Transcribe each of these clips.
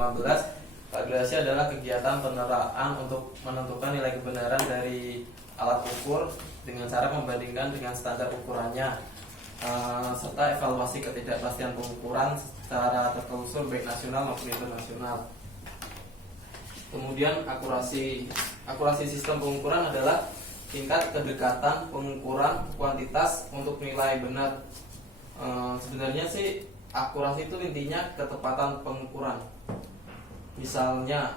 15, kalibrasi adalah kegiatan peneraan untuk menentukan nilai kebenaran dari alat ukur dengan cara membandingkan dengan standar ukurannya, serta evaluasi ketidakpastian pengukuran secara tertelusur baik nasional maupun internasional. Kemudian akurasi sistem pengukuran adalah tingkat kedekatan pengukuran kuantitas untuk nilai benar. Sebenarnya sih akurasi itu intinya ketepatan pengukuran. Misalnya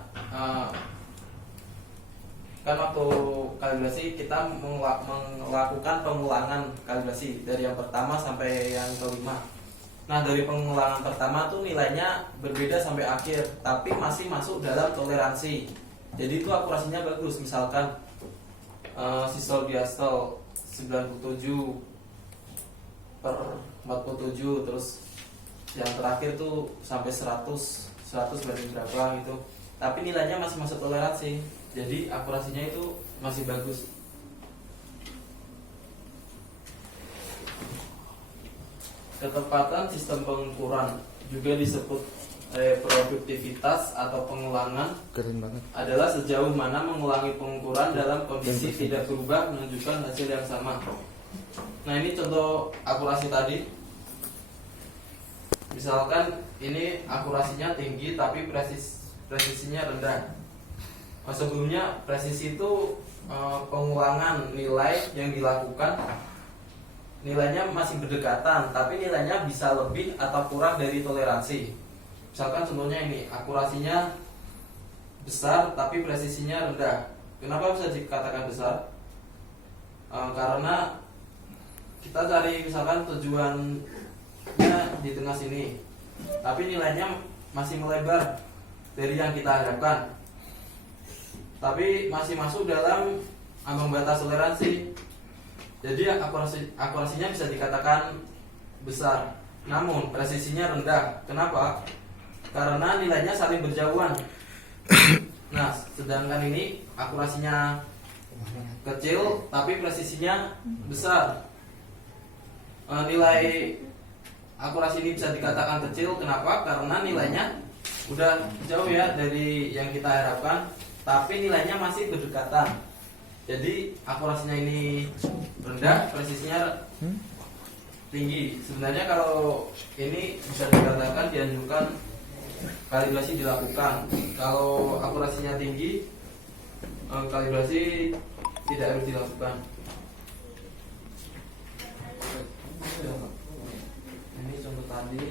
kan waktu kalibrasi kita melakukan pengulangan kalibrasi dari yang pertama sampai yang kelima. Nah, dari pengulangan pertama tuh nilainya berbeda sampai akhir, tapi masih masuk dalam toleransi. Jadi itu akurasinya bagus. Misalkan sistol diastol 97 per 47, terus yang terakhir tuh sampai 100 banding berapa gitu. Tapi nilainya masih masuk toleransi. Jadi akurasinya itu masih bagus. Ketepatan sistem pengukuran juga disebut produktivitas atau pengulangan adalah sejauh mana mengulangi pengukuran dalam kondisi tidak berubah menunjukkan hasil yang sama. Nah, ini contoh akurasi tadi. Misalkan ini akurasinya tinggi tapi presisinya rendah. Sebelumnya presisi itu pengulangan nilai yang dilakukan nilainya masih berdekatan, tapi nilainya bisa lebih atau kurang dari toleransi. Misalkan contohnya ini, akurasinya besar tapi presisinya rendah. Kenapa bisa dikatakan besar? Karena kita cari misalkan tujuannya di tengah sini, tapi nilainya masih melebar dari yang kita harapkan, tapi masih masuk dalam ambang batas toleransi. Jadi akurasinya bisa dikatakan besar, namun presisinya rendah. Kenapa? Karena nilainya saling berjauhan. Nah, sedangkan ini akurasinya kecil tapi presisinya besar. Nilai akurasi ini bisa dikatakan kecil. Kenapa? Karena nilainya udah jauh ya dari yang kita harapkan, tapi nilainya masih berdekatan. Jadi akurasinya ini rendah, presisinya tinggi. Sebenarnya kalau ini bisa dikatakan dianjurkan kalibrasi dilakukan. Kalau akurasinya tinggi, kalibrasi tidak harus dilakukan. Ini contoh tadi.